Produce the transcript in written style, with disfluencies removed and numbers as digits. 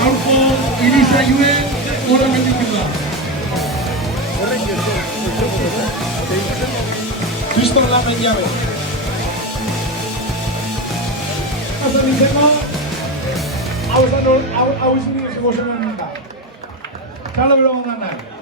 gaurko irisaioen oramendik Kriston lamen jabe. Hasan izango, hau izan nire zegozen honen da. Txalo bero gondan nahi.